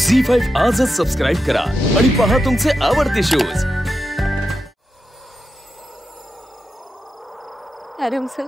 झी5 आजच सबस्क्राइब करा आणि पहा तुमचे आवडते शोज। आराम से।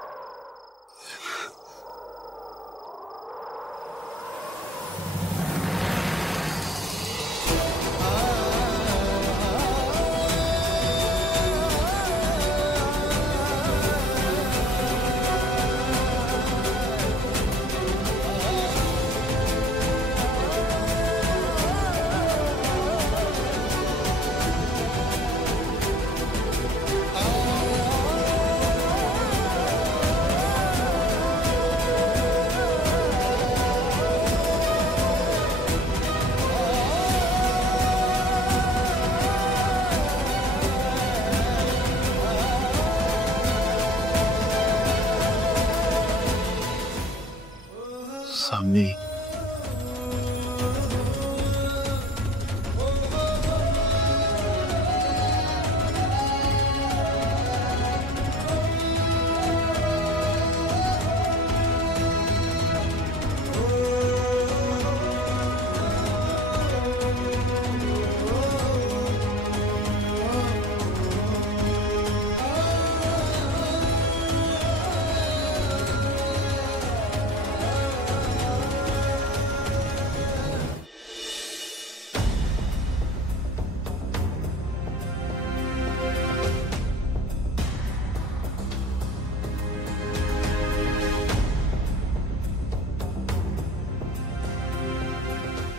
सामने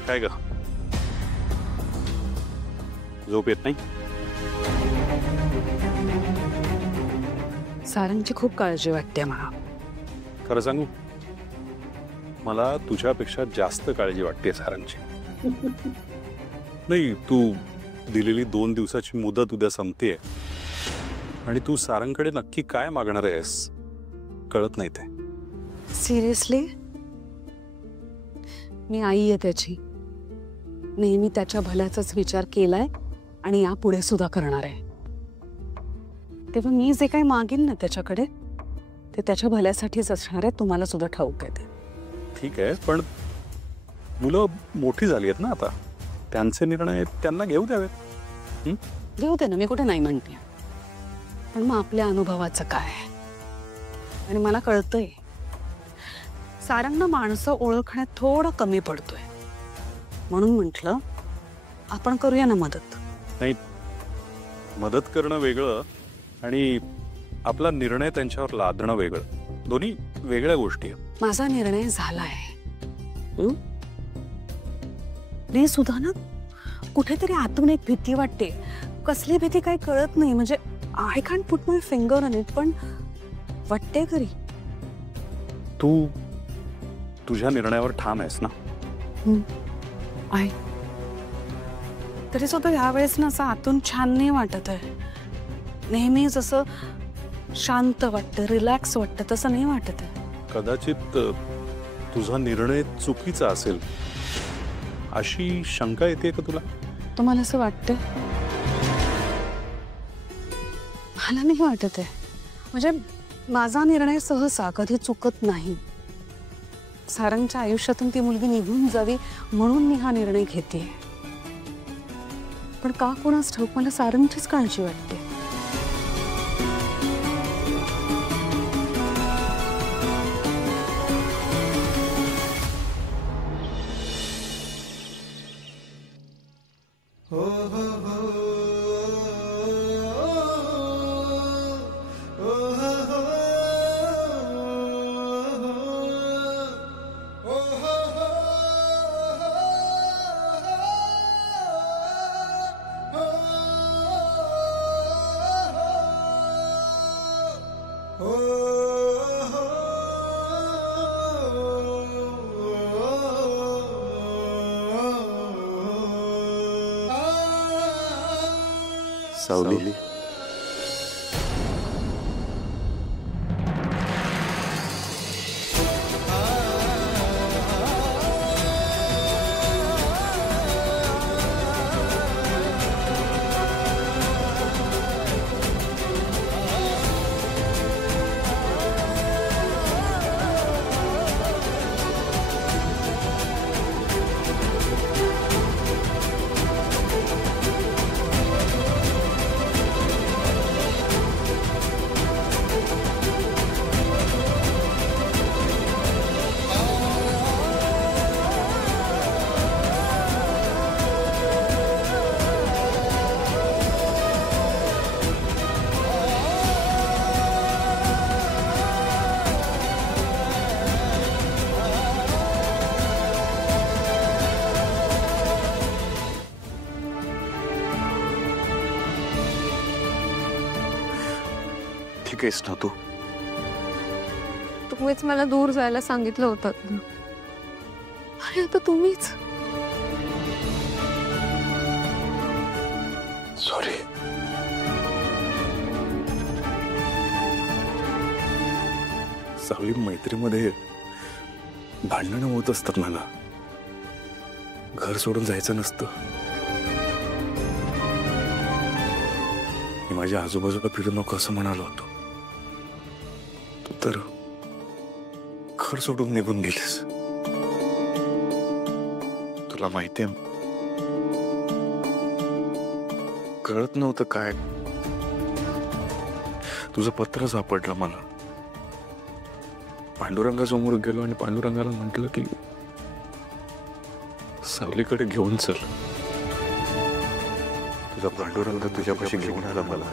काय ग, झोप येत नाही? सारंगची खूप काळजी वाटते मला। खरं सांगू, मला तुझ्यापेक्षा जास्त काळजी वाटते सारंगची। नाही, तू दिलेली 2 दिवसाची मुदत उद्या संपतेय आणि तू सारंगकडे नक्की काय मागणार आहेस कळत नाही ते। सिरियसली मी आई आहे त्याची, नेहमी त्याच्या भल्याचाच विचार केलाय आणि यापुढे सुद्धा करणार आहे। तेव्हा मी जे काही मागेन ना त्याच्याकडे ते त्याच्या भल्यासाठीच असणार आहे, तुम्हाला सुद्धा ठाऊक आहे ते। ठीक आहे, पण मुलं मोठी झाली आहेत ना आता, त्यांचे निर्णय त्यांना घेऊ द्यावेत। घेऊ दे ना, मी कुठे नाही म्हणते, पण मग आपल्या अनुभवाचं काय? आणि मला कळतंय सारंगना माणसं ओळखण्यात थोडं कमी पडतोय, म्हणून म्हटलं आपण करूया ना मदत। नाही, मदत करणं वेगळं आणि आपला निर्णय त्यांच्यावर लादणं वेगळं, दोन्ही वेगळ्या गोष्टी आहेत। माझा निर्णय झालाय। नाही सुद्धा ना, कुठेतरी आतून एक भीती वाटते, कसली भीती काही कळत नाही, म्हणजे I can't put my finger on it, पण वाटते खरी। तू तुझ्या निर्णयावर ठाम आहेस ना? आहे, तरी सुद्धा यावेळेस ना असं आतून छान नाही वाटत आहे। नेहमी जसं शांत वाटतं, रिलॅक्स वाटतं, तसं नाही वाटत आहे। कदाचित तुझा निर्णय चुकीचा असेल अशी शंका येते का तुला? तुम्हाला असं वाटतं? मला नाही वाटत आहे, म्हणजे माझा निर्णय सहसा कधी चुकत नाही। सारंगच्या आयुष्यातून ती मुलगी निघून जावी म्हणून मी हा निर्णय घेते, पण का कोणास ठाऊक मला सारंगचीच काळजी वाटते। सावली ठीक आहेस ना तू? तुम्हीच मला दूर जायला सांगितलं होतं ना. आणि आता तुम्हीच. सॉरी. सावली, मैत्रीमध्ये भांडणं होत असतात मला. घर सोडून जायचं नसतं. मी माझ्या आजूबाजूला फिरू नको असं म्हणालो होतो. तू तर घर सोडून निघून गेलीस. तुला माहितीये, कळत नव्हतं काय. तुझं पत्र सापडलं मला. पांडुरंगासमोर गेलो आणि पांडुरंगाला म्हटलं की सावलीकडे घेऊन चल. तुझा पांडुरंग तुझ्यापाशी घेऊन आला मला.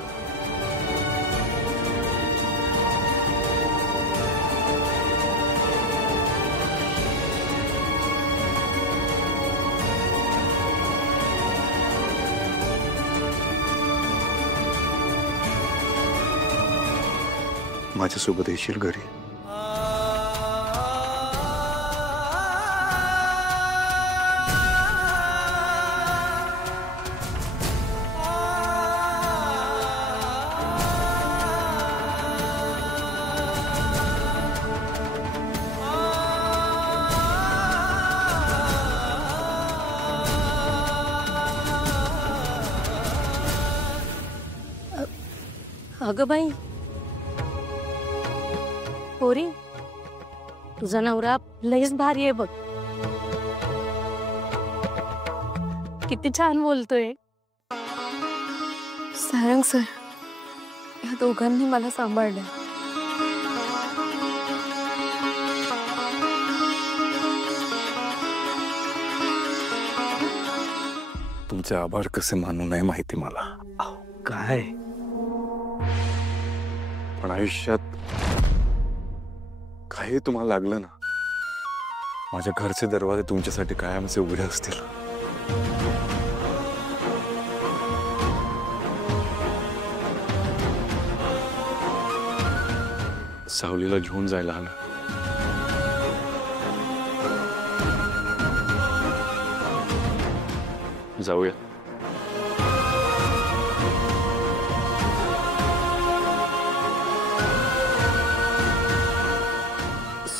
माझ्यासोबत येशील घरी? अगं बाई, पोरी, तुझा नवरा लयच भारी आहे बघ. किती छान बोलतोय. सारंग सर, या दोघांनी मला सांभाळलं. तुमचे आभार कसे मानू नाही माहिती मला. काय पण आयुष्यात काही तुम्हाला लागलं ना, माझ्या घरचे दरवाजे तुमच्यासाठी कायमचे उघडे असतील. सावलीला घेऊन जायला आलं. जाऊया.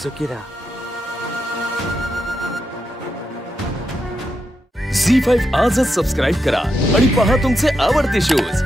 सुखी रहा. झी5 आजच सबस्क्राईब करा आणि पहा तुमचे आवडते शोज